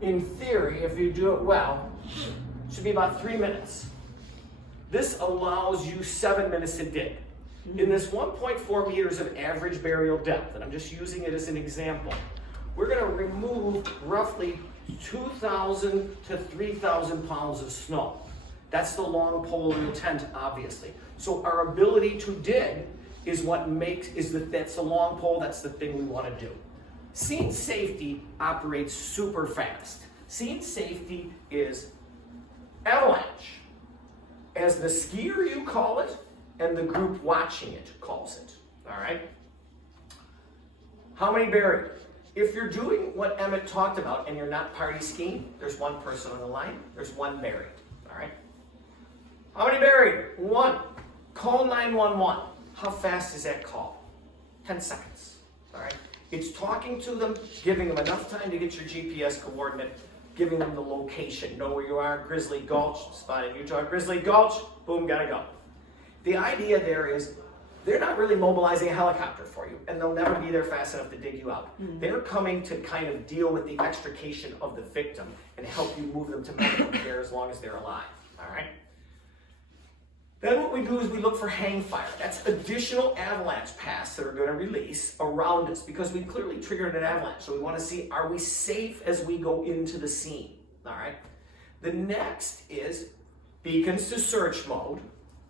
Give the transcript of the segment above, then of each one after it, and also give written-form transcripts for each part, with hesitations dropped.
in theory, if you do it well, should be about 3 minutes. This allows you 7 minutes to dig. In this 1.4 meters of average burial depth, and I'm just using it as an example, we're going to remove roughly 2,000 to 3,000 pounds of snow. That's the long pole in the tent, obviously. So our ability to dig is what makes, that's the long pole, that's the thing we want to do. Scene safety operates super fast. Scene safety is avalanche, as the skier you call it, and the group watching it calls it, all right? How many buried? If you're doing what Emmett talked about and you're not party skiing, there's one person on the line, there's one buried, all right? How many buried? 1. Call 911. How fast is that call? 10 seconds, all right? It's talking to them, giving them enough time to get your GPS coordinate, giving them the location, know where you are, Grizzly Gulch, spot in Utah, Grizzly Gulch, boom, gotta go. The idea there is they're not really mobilizing a helicopter for you, and they'll never be there fast enough to dig you out. They're coming to kind of deal with the extrication of the victim and help you move them to medical care as long as they're alive, all right? Then what we do is we look for hang fire. That's additional avalanche paths that are going to release around us because we clearly triggered an avalanche. So we want to see, are we safe as we go into the scene, all right? The next is beacons to search mode,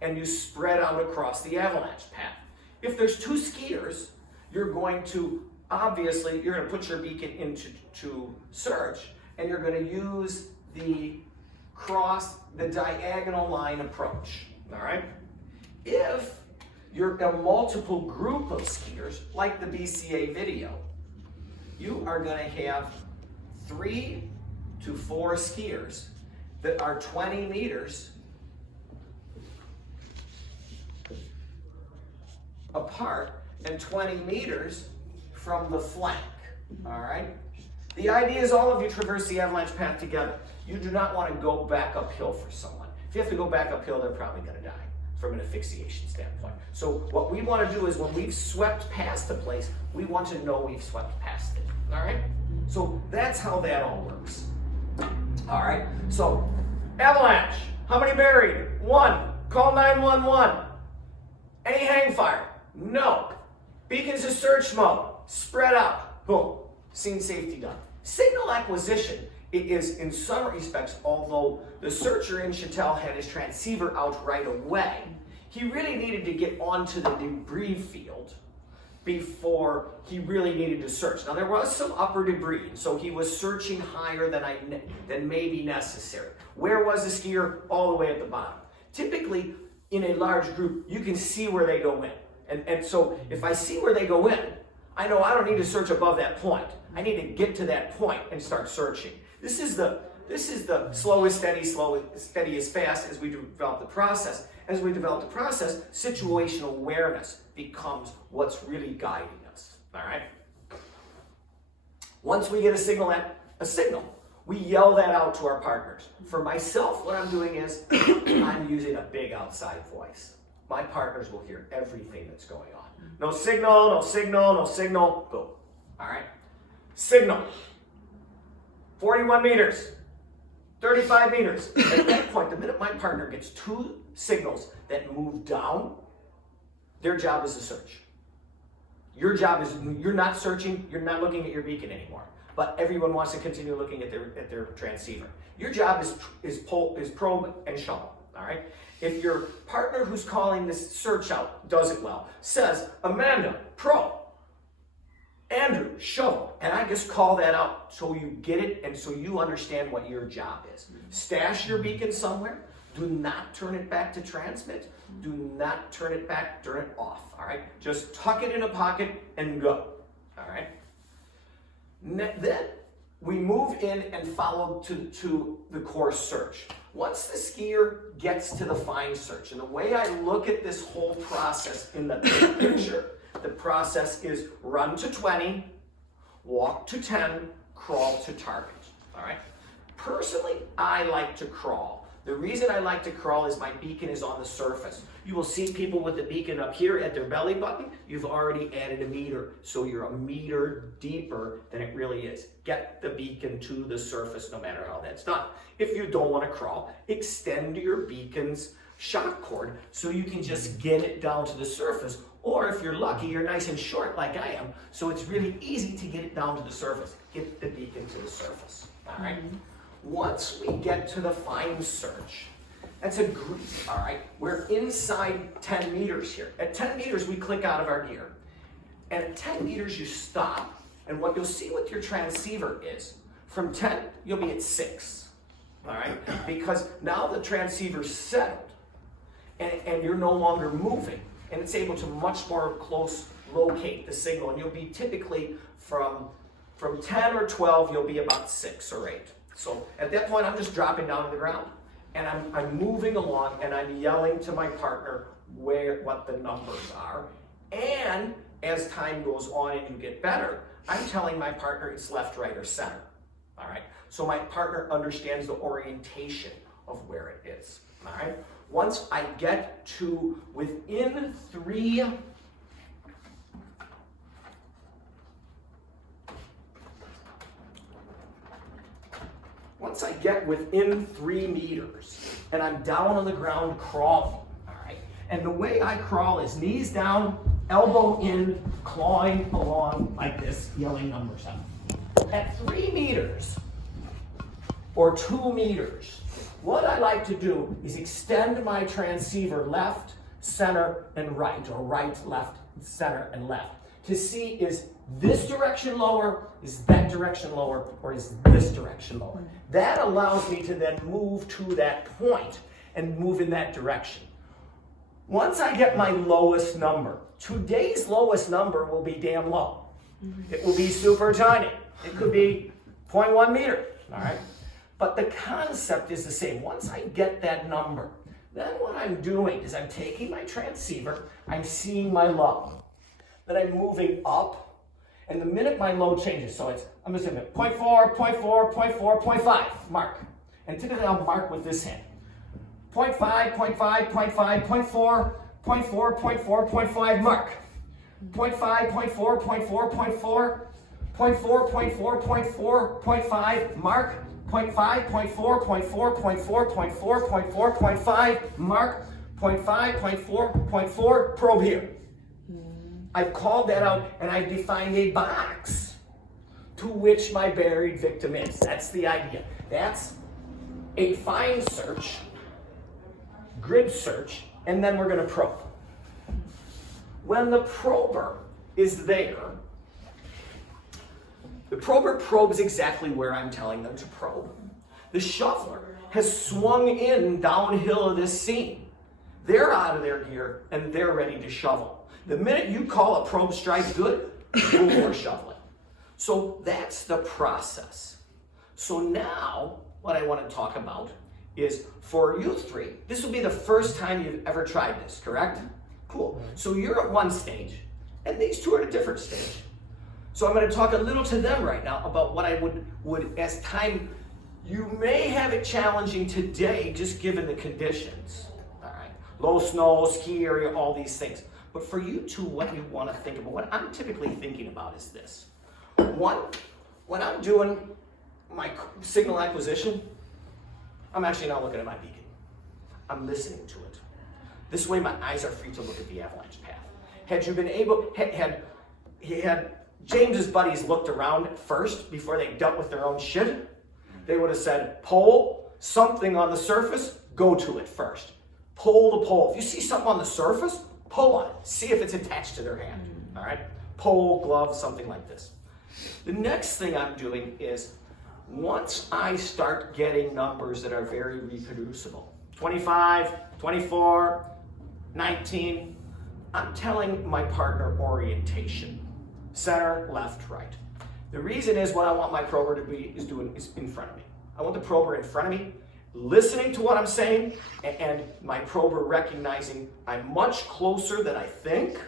and you spread out across the avalanche path. If there's 2 skiers, you're going to, obviously, you're going to put your beacon into search, and you're going to use the diagonal line approach, all right? If you're a multiple group of skiers, like the BCA video, you are going to have 3 to 4 skiers that are 20 meters apart and 20 meters from the flank, all right? The idea is all of you traverse the avalanche path together. You do not want to go back uphill for someone. If you have to go back uphill, they're probably going to die from an asphyxiation standpoint. So what we want to do is when we've swept past a place, we want to know we've swept past it, all right? So that's how that all works. All right, so avalanche, how many buried? 1, call 911. Any hang fire? No. Beacons to search mode, spread out, boom, scene safety done. Signal acquisition, it is in some respects, although the searcher in Chattel had his transceiver out right away, he really needed to get onto the debris field before he really needed to search. Now there was some upper debris, so he was searching higher than may be necessary. Where was the skier? All the way at the bottom. Typically, in a large group, you can see where they go in. And so if I see where they go in, I know I don't need to search above that point. I need to get to that point and start searching. This is the slow is steady, steady is fast as we develop the process. As we develop the process, situational awareness becomes what's really guiding us, all right? Once we get a signal, we yell that out to our partners. For myself, what I'm doing is I'm using a big outside voice. My partners will hear everything that's going on. No signal, no signal, no signal, boom, all right? Signal, 41 meters, 35 meters. At that point, the minute my partner gets 2 signals that move down, their job is to search. Your job is, you're not searching, you're not looking at your beacon anymore, but everyone wants to continue looking at their transceiver. Your job is probe and shovel, all right? If your partner who's calling this search out does it well, says, Amanda, probe, Andrew, shovel, and I just call that out so you get it and so you understand what your job is. Stash your beacon somewhere. Do not turn it back to transmit. Do not turn it back, turn it off, all right? Just tuck it in a pocket and go, all right? Then we move in and follow to the core search. Once the skier gets to the fine search, and the way I look at this whole process in the big picture, the process is run to 20, walk to 10, crawl to target, all right? Personally, I like to crawl. The reason I like to crawl is my beacon is on the surface. You will see people with the beacon up here at their belly button. You've already added a meter, so you're a meter deeper than it really is. Get the beacon to the surface no matter how that's done. If you don't want to crawl, extend your beacon's shock cord so you can just get it down to the surface. Or if you're lucky, you're nice and short like I am, so it's really easy to get it down to the surface. Get the beacon to the surface, all right? Once we get to the fine search, that's a all right? We're inside 10 meters here. At 10 meters, we click out of our gear. And at 10 meters, you stop. And what you'll see with your transceiver is, from 10, you'll be at 6, all right? Because now the transceiver's settled, and you're no longer moving. And it's able to much more close locate the signal. And you'll be typically from 10 or 12, you'll be about 6 or 8. So at that point, I'm just dropping down to the ground. And I'm moving along, and I'm yelling to my partner what the numbers are. And as time goes on and you get better, I'm telling my partner it's left, right, or center. All right? So my partner understands the orientation of where it is. All right? Once I get to within 3 Once I get within 3 meters and I'm down on the ground crawling, all right? And the way I crawl is knees down, elbow in, clawing along like this, yelling numbers out. At 3 meters or 2 meters, what I like to do is extend my transceiver left, center, and right, or right, left, center, and left, to see is this direction lower, is that direction lower, or is this direction lower? That allows me to then move to that point and move in that direction. Once I get my lowest number, today's lowest number will be damn low. It will be super tiny. It could be 0.1 meter, all right? But the concept is the same. Once I get that number, then what I'm doing is I'm taking my transceiver, I'm seeing my low. Then I'm moving up, and the minute my low changes, so I'm just going to 0.4, 0.4, 0.4, 0.5, mark. And typically I'll mark with this hand. 0.5, 0.5, 0.5, 0.4, 0.4, 0.4, 0.5, mark. 0.5, 0.4, 0.4, 0.4, 0.4, 0.4, 0.4, 0.5, mark. 0.5, 0.4, 0.4, 0.4, 0.4, 0.4, 0.5, mark. 0.5, 0.4, 0.4, probe here. I've called that out and I've defined a box to which my buried victim is. That's the idea. That's a fine search, grid search, and then we're going to probe. When the prober is there, the prober probes exactly where I'm telling them to probe. The shoveler has swung in downhill of this scene. They're out of their gear and they're ready to shovel. The minute you call a probe strike good, boom, we're shoveling. So that's the process. So now what I want to talk about is for you 3, this will be the first time you've ever tried this, correct? Cool. So you're at one stage and these 2 are at a different stage. So I'm going to talk a little to them right now about what I would as time, you may have it challenging today just given the conditions, all right? Low snow, ski area, all these things. But for you 2, what you want to think about, what I'm typically thinking about is this. 1, when I'm doing my signal acquisition, I'm actually not looking at my beacon. I'm listening to it. This way my eyes are free to look at the avalanche path. Had you been able, had James's buddies looked around first before they dealt with their own shit, they would have said, pole, something on the surface, go to it first. Pull the pole. If you see something on the surface, pull on it. See if it's attached to their hand. All right? Pole, glove, something like this. The next thing I'm doing is once I start getting numbers that are very reproducible, 25, 24, 19, I'm telling my partner orientation. Center, left, right. The reason is what I want my prober to be is in front of me. I want the prober in front of me, listening to what I'm saying, and my prober recognizing I'm much closer than I think.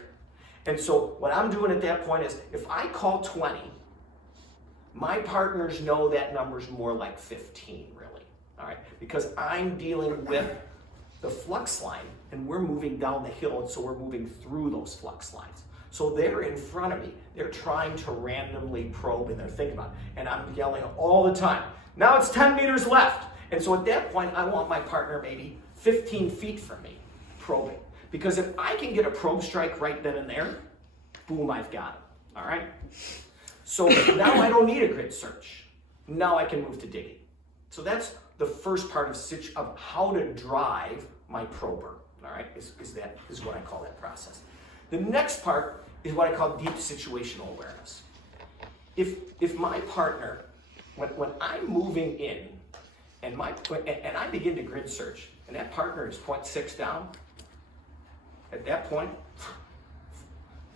And so what I'm doing at that point is if I call 20, my partners know that number's more like 15, really. all right? Because I'm dealing with the flux line, and we're moving down the hill, and so we're moving through those flux lines. So they're in front of me. They're trying to randomly probe, and they're thinking about it. And I'm yelling all the time, now it's 10 meters left. And so at that point, I want my partner maybe 15 feet from me, probing. Because if I can get a probe strike right then and there, boom, I've got it, all right? So now I don't need a grid search. Now I can move to digging. So that's the first part of how to drive my prober, all right, is what I call that process. The next part is what I call deep situational awareness. If my partner, when I'm moving in, and I begin to grid search, and that partner is 0.6 down, at that point,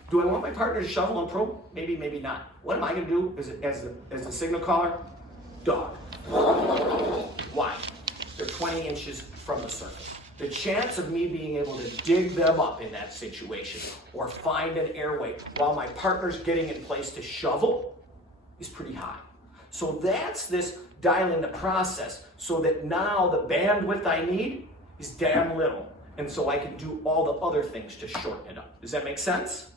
do I want my partner to shovel and probe? Maybe, maybe not. What am I going to do as the signal caller? Dog. Why? They're 20 inches from the surface. The chance of me being able to dig them up in that situation or find an airway while my partner's getting in place to shovel is pretty high. So that's this dialing the process so that now the bandwidth I need is damn little. And so I can do all the other things to shorten it up. Does that make sense?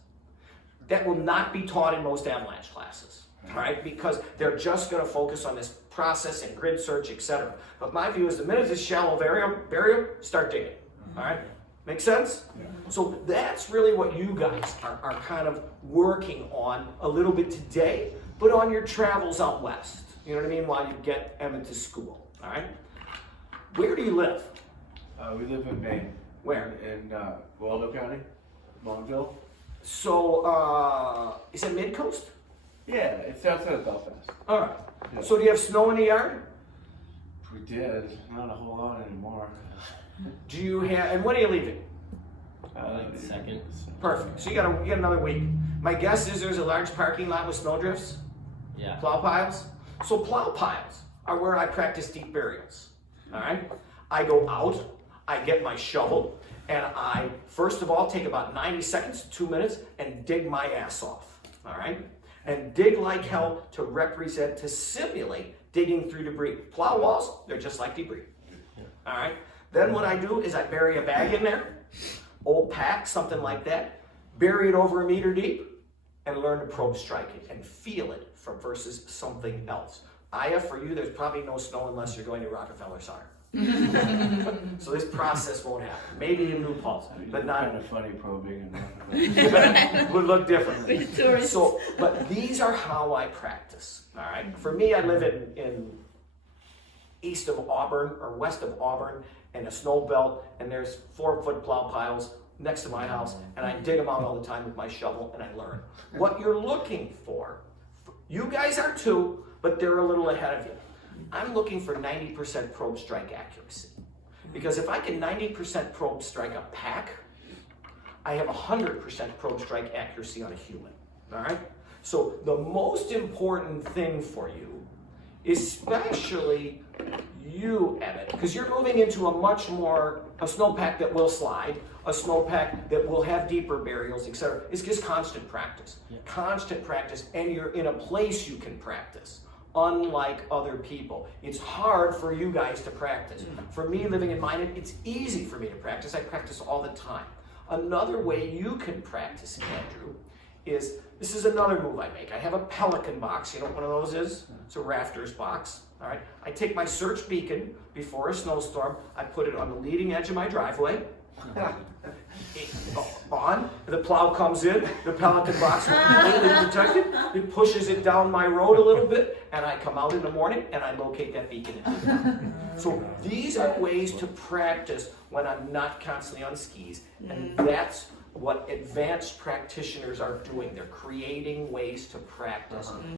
That will not be taught in most Avalanche classes, all right? Because they're just going to focus on this process and grid search, etc. But my view is the minute it's shallow barrier, start digging, all right? Make sense? Yeah. So that's really what you guys are kind of working on a little bit today, but on your travels out west. You know what I mean? While you get Emma to school, all right? Where do you live? We live in Maine. Where? In Waldo County, Mandell. So, is it mid-coast? Yeah, it's outside of Belfast. All right. Yeah. So do you have snow in the yard? We did. Not a whole lot anymore. Do you have, and when are you leaving? Like the second. Perfect. So you got another week. My guess is there's a large parking lot with snowdrifts? Yeah. Plow piles? So plow piles are where I practice deep burials. All right? I go out, I get my shovel, and I, first of all, take about 90 seconds, 2 minutes, and dig my ass off. All right? And dig like hell to represent, to simulate digging through debris. Plow walls, they're just like debris. All right? Then what I do is I bury a bag in there, old pack, something like that, bury it over 1 meter deep, and learn to probe strike it and feel it versus something else. Aya, for you, there's probably no snow unless you're going to Rockefeller Center. So this process won't happen. Maybe in New Paltz, but not kind of funny probing and would look different. So, but these are how I practice. All right. For me, I live in east of Auburn or west of Auburn in a snow belt, and there's 4-foot plow piles next to my house, and I dig them out all the time with my shovel, and I learn. What you're looking for, you guys are too, but they're a little ahead of you. I'm looking for 90% probe strike accuracy. Because if I can 90% probe strike a pack, I have 100% probe strike accuracy on a human, all right? So the most important thing for you, especially you, Emmett, because you're moving into a snowpack that will slide, a snowpack that will have deeper burials, etc. It's just constant practice. Yeah. Constant practice, and you're in a place you can practice. Unlike other people. It's hard for you guys to practice. For me, living in Minot, it's easy for me to practice. I practice all the time. Another way you can practice, Andrew, is, this is another move I make. I have a Pelican box. You know what one of those is? It's a rafters box. All right. I take my search beacon before a snowstorm. I put it on the leading edge of my driveway. The plow comes in, the Pelican box is completely protected, it pushes it down my road a little bit, and I come out in the morning and I locate that beacon. So these are ways to practice when I'm not constantly on skis, and that's what advanced practitioners are doing. They're creating ways to practice.